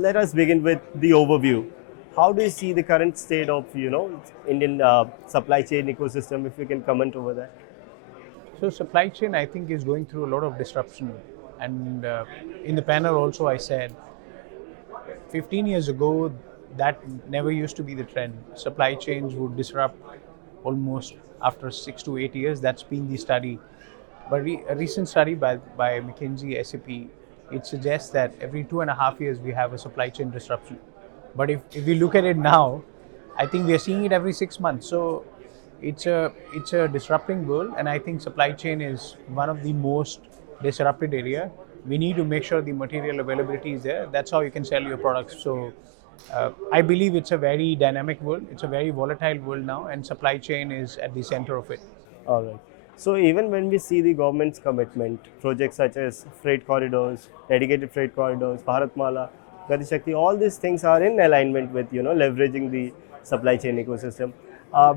let us begin with the overview. How do you see the current state of Indian supply chain ecosystem? If you can comment over that. So supply chain, I think, is going through a lot of disruption. And in the panel also, I said 15 years ago, that never used to be the trend. Supply chains would disrupt almost after 6 to 8 years. That's been the study. But a recent study by McKinsey, SAP, it suggests that every 2.5 years we have a supply chain disruption. But if we look at it now, I think we are seeing it every 6 months. So it's a disrupting world, and I think supply chain is one of the most disrupted area. We need to make sure the material availability is there. That's how you can sell your products. So I believe it's a very dynamic world. It's a very volatile world now, and supply chain is at the center of it. All right. So even when we see the government's commitment, projects such as freight corridors, dedicated freight corridors, Bharatmala, Gati Shakti, all these things are in alignment with leveraging the supply chain ecosystem.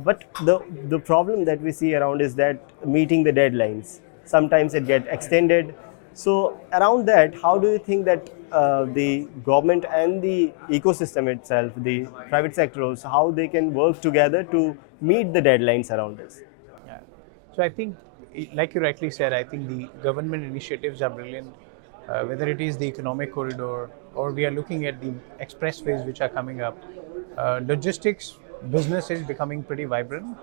But the problem that we see around is that meeting the deadlines. Sometimes it get extended. So around that, how do you think that the government and the ecosystem itself, the private sectors, how they can work together to meet the deadlines around this? Yeah. So I think, like you rightly said, I think the government initiatives are brilliant. Whether it is the economic corridor or we are looking at the expressways which are coming up, logistics business is becoming pretty vibrant.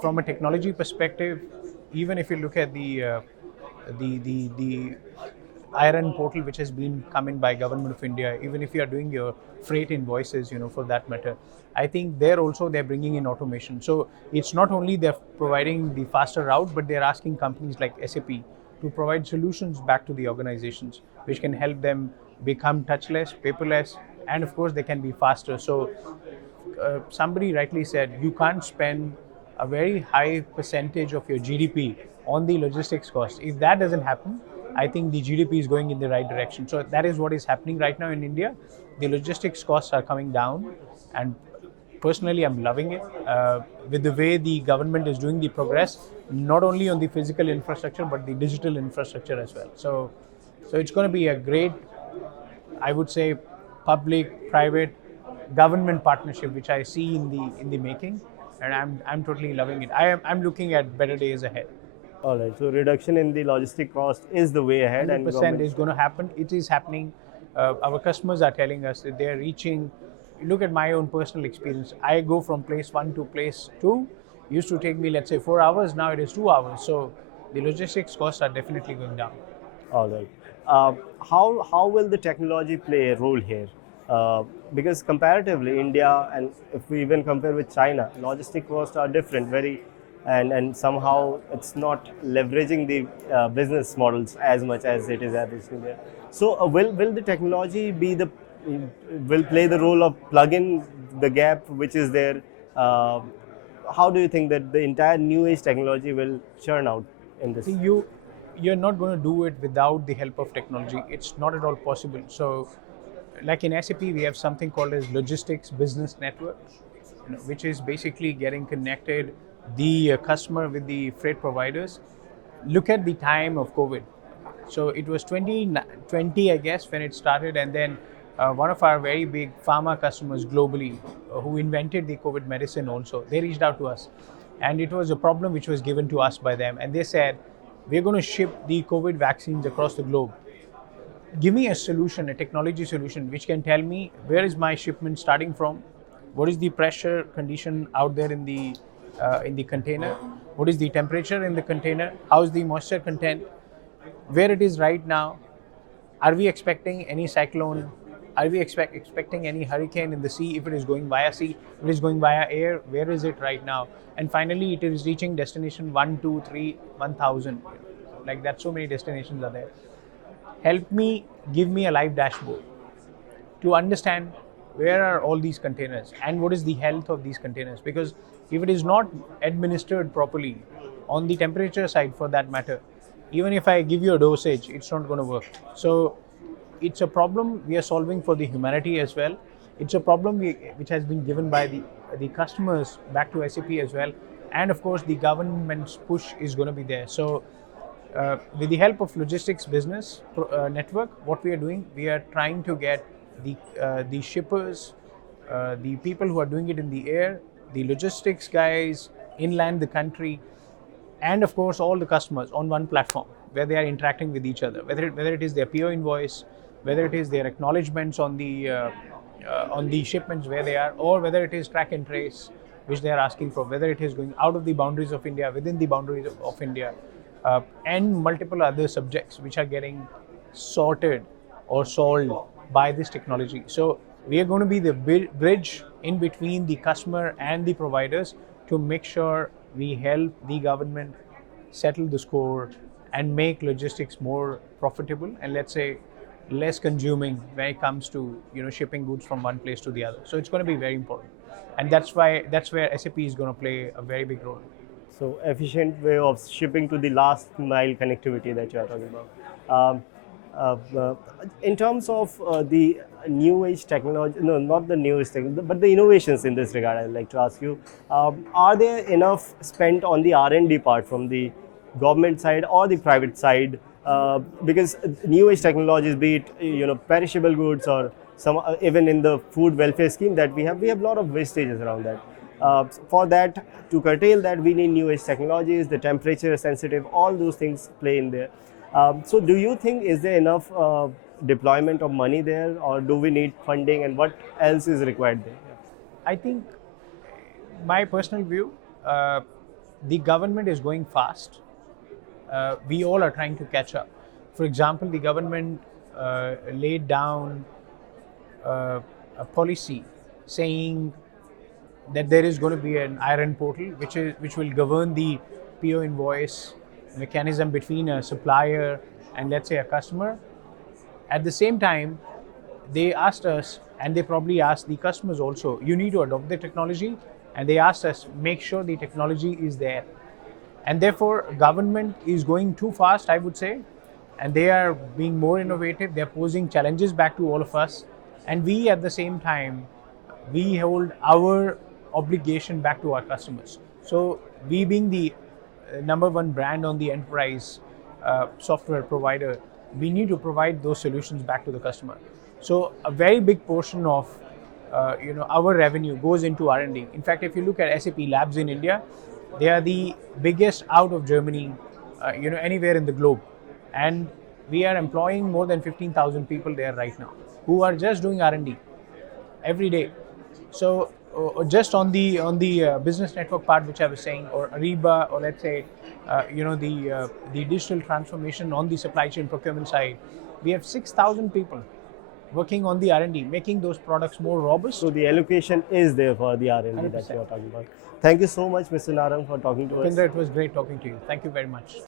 From a technology perspective, even if you look at the iron portal which has been coming by government of India, even if you are doing your freight invoices, for that matter, I think they're bringing in automation. So it's not only they're providing the faster route, but they're asking companies like SAP to provide solutions back to the organizations which can help them become touchless, paperless, and of course they can be faster. So somebody rightly said you can't spend a very high percentage of your GDP on the logistics cost. If that doesn't happen, I think the GDP is going in the right direction. So that is what is happening right now in India. The logistics costs are coming down, and personally I'm loving it with the way the government is doing the progress, not only on the physical infrastructure but the digital infrastructure as well. So it's going to be a great, I would say, public private government partnership which I see in the making, and I'm totally loving it. I'm looking at better days ahead. All right. So reduction in the logistic cost is the way ahead, 100% is going to happen. It is happening. Our customers are telling us that they are reaching. Look at my own personal experience. I go from place 1 to place 2. Used to take me, let's say, 4 hours. Now it is 2 hours. So the logistics costs are definitely going down. All right. How will the technology play a role here? Because comparatively, India, and if we even compare with China, logistic costs are different, and somehow it's not leveraging the business models as much as it is happening there. So will the technology will play the role of plug in the gap which is there? How do you think that the entire new age technology will churn out in this? You're not going to do it without the help of technology. It's not at all possible. So like in SAP, we have something called as logistics business network, which is basically getting connected the customer with the freight providers. Look at the time of COVID. So it was 2020, I guess, when it started, and then one of our very big pharma customers globally who invented the COVID medicine also, they reached out to us, and it was a problem which was given to us by them, and they said, we're going to ship the COVID vaccines across the globe. Give me a solution, a technology solution, which can tell me where is my shipment starting from, what is the pressure condition out there in the container, what is the temperature in the container, how is the moisture content, where it is right now, are we expecting any cyclone, are we expecting any hurricane in the sea, if it is going via sea, if it is going via air, where is it right now, and finally it is reaching destination 1, 2, 3, 1000, like that. So many destinations are there. Help me, give me a live dashboard to understand where are all these containers and what is the health of these containers, because if it is not administered properly on the temperature side for that matter, even if I give you a dosage, it's not going to work. So it's a problem we are solving for the humanity as well. It's a problem which has been given by the customers back to SAP as well, and of course the government's push is going to be there. So with the help of logistics business network, what we are doing, we are trying to get the shippers, the people who are doing it in the air, the logistics guys, inland the country, and of course all the customers on one platform where they are interacting with each other, whether it is their PO invoice, whether it is their acknowledgements on the shipments where they are, or whether it is track and trace which they are asking for, whether it is going out of the boundaries of India, within the boundaries of India, and multiple other subjects which are getting sorted or solved by this technology. So we are going to be the bridge in between the customer and the providers to make sure we help the government settle the score and make logistics more profitable and, let's say, less consuming when it comes to shipping goods from one place to the other. So it's going to be very important, and that's where SAP is going to play a very big role. So efficient way of shipping to the last mile connectivity that you are talking about. In terms of the new age technology, no, not the new age technology, but the innovations in this regard, I'd like to ask you, are there enough spent on the R&D part from the government side or the private side? Because new age technologies, be it perishable goods or some even in the food welfare scheme that we have a lot of wastages around that. For that, to curtail that, we need new age technologies, the temperature sensitive, all those things play in there. So do you think, is there enough deployment of money there, or do we need funding, and what else is required there? I think, my personal view, the government is going fast. We all are trying to catch up. For example, the government laid down a policy saying that there is going to be an iron portal which will govern the PO invoice mechanism between a supplier and, let's say, a customer. At the same time, they asked us, and they probably asked the customers also, you need to adopt the technology, and they asked us, make sure the technology is there. And therefore, government is going too fast, I would say, and they are being more innovative. They're posing challenges back to all of us, and we, at the same time, we hold our obligation back to our customers. So we, being the number one brand on the enterprise software provider, we need to provide those solutions back to the customer. So a very big portion of our revenue goes into R&D. In fact, if you look at SAP labs in India, they are the biggest out of Germany, anywhere in the globe, and we are employing more than 15,000 people there right now who are just doing R&D every day. So just on the business network part, which I was saying, or Ariba, or let's say the digital transformation on the supply chain procurement side, we have 6,000 people working on the R&D, making those products more robust. So the allocation is there for the R&D 100%. That you are talking about. Thank you so much, Mr. Narang, for talking to us. It was great talking to you. Thank you very much.